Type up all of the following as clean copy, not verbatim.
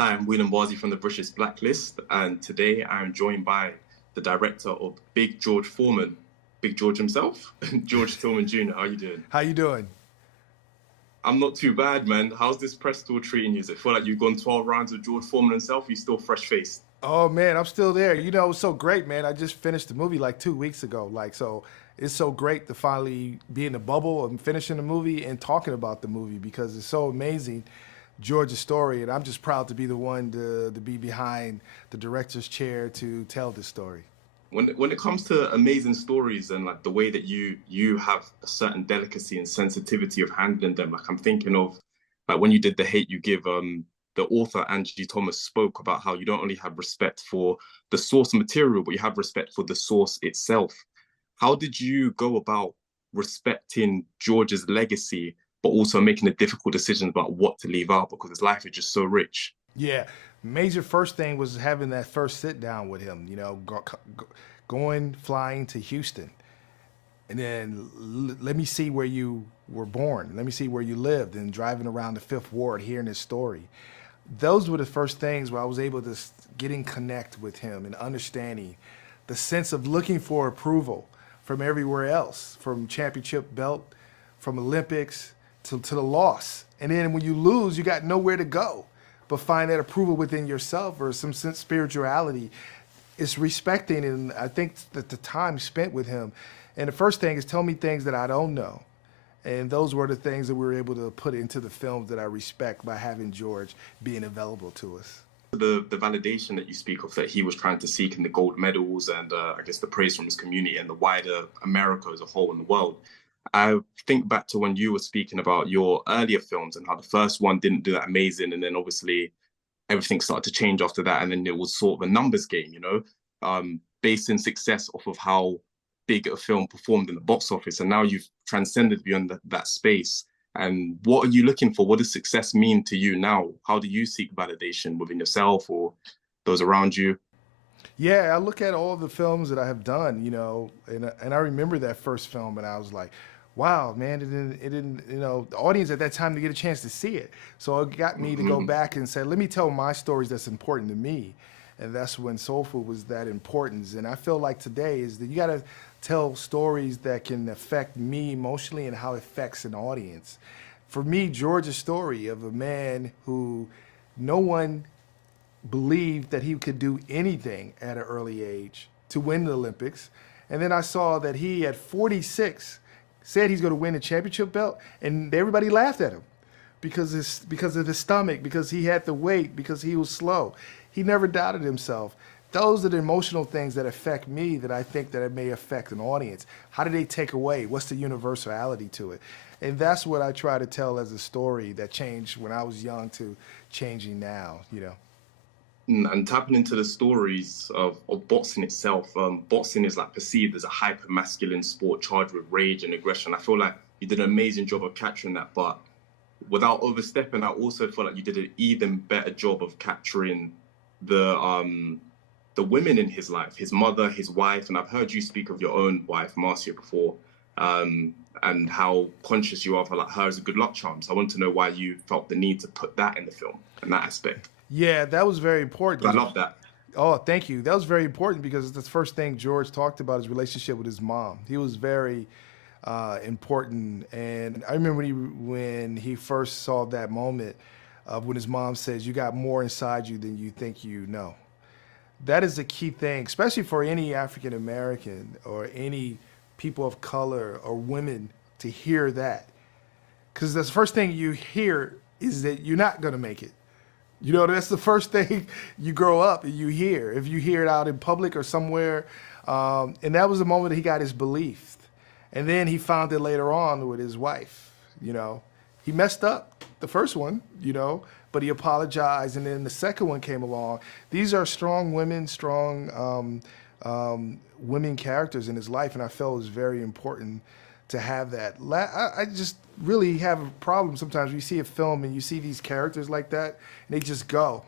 Hi, I'm Whelan Barzey from the British Blacklist, and today I'm joined by the director of Big George Foreman, Big George himself, George Tillman Jr. How you doing? How you doing? I'm not too bad, man. How's this press tour treating you? Does it feel like you've gone 12 rounds with George Foreman himself? You still fresh-faced? Oh man, I'm still there. It's so great, man. I just finished the movie like 2 weeks ago. So it's so great to finally be in the bubble and finishing the movie and talking about the movie because it's so amazing, George's story, and I'm just proud to be the one to be behind the director's chair to tell this story. When it comes to amazing stories and like the way that you have a certain delicacy and sensitivity of handling them, like I'm thinking of like when you did The Hate You Give, the author Angie Thomas spoke about how you don't only have respect for the source material, but you have respect for the source itself. How did you go about respecting George's legacy, but also making the difficult decisions about what to leave out because his life is just so rich? Yeah, major first thing was having that first sit down with him. Going flying to Houston and then let me see where you were born. Let me see where you lived, and driving around the Fifth Ward, hearing his story. Those were the first things where I was able to get in connect with him and understanding the sense of looking for approval from everywhere else, from championship belt, from Olympics to the loss. And then when you lose, you got nowhere to go but find that approval within yourself or some sense spirituality. It's respecting, and I think that the time spent with him. And the first thing is tell me things that I don't know. And those were the things that we were able to put into the films that I respect by having George being available to us. The validation that you speak of that he was trying to seek in the gold medals and I guess the praise from his community and the wider America as a whole in the world. I think back to when you were speaking about your earlier films and how the first one didn't do that amazing, and then obviously everything started to change after that, and then it was sort of a numbers game, basing success off of how big a film performed in the box office, and now you've transcended beyond that space. And what are you looking for? What does success mean to you now? How do you seek validation within yourself or those around you? Yeah, I look at all the films that I have done, and I remember that first film, and I was like, wow, man, it didn't, the audience at that time to get a chance to see it. So it got me to go Mhm. back and say, let me tell my stories that's important to me. And that's when Soul Food was that importance. And I feel like today is that you got to tell stories that can affect me emotionally and how it affects an audience. For me, George's story of a man who no one believed that he could do anything at an early age to win the Olympics. And then I saw that he, at 46, said he's going to win the championship belt, and everybody laughed at him because of his stomach, because he had the weight, because he was slow. He never doubted himself. Those are the emotional things that affect me that I think that it may affect an audience. How do they take away? What's the universality to it? And that's what I try to tell as a story that changed when I was young to changing now. And tapping into the stories of boxing itself, boxing is like perceived as a hyper masculine sport charged with rage and aggression. I feel like you did an amazing job of capturing that, but without overstepping, I also feel like you did an even better job of capturing the women in his life, his mother, his wife, and I've heard you speak of your own wife, Marcia, before, and how conscious you are of her as a good luck charm. So I want to know why you felt the need to put that in the film and that aspect. Yeah, that was very But I important. love that. Oh, thank you. That was very important because the first thing George talked about his relationship with his mom. He was very important, and I remember when he first saw that moment of when his mom says, "You got more inside you than you think you know." That is a key thing, especially for any African American or any people of color or women to hear that, because the first thing you hear is that you're not going to make it. That's the first thing you grow up and you hear. If you hear it out in public or somewhere, and that was the moment that he got his belief, and then he found it later on with his wife. He messed up the first one, but he apologized, and then the second one came along. These are strong women, strong women characters in his life, and I felt it was very important to have that. I just really have a problem sometimes when you see a film and you see these characters like that, and they just go,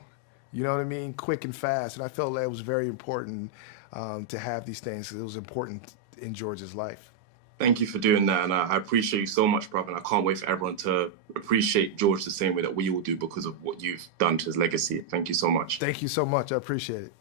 you know what I mean, quick and fast. And I felt that it was very important to have these things. It was important in George's life. Thank you for doing that, and I appreciate you so much, brother. And I can't wait for everyone to appreciate George the same way that we all do because of what you've done to his legacy. Thank you so much. Thank you so much. I appreciate it.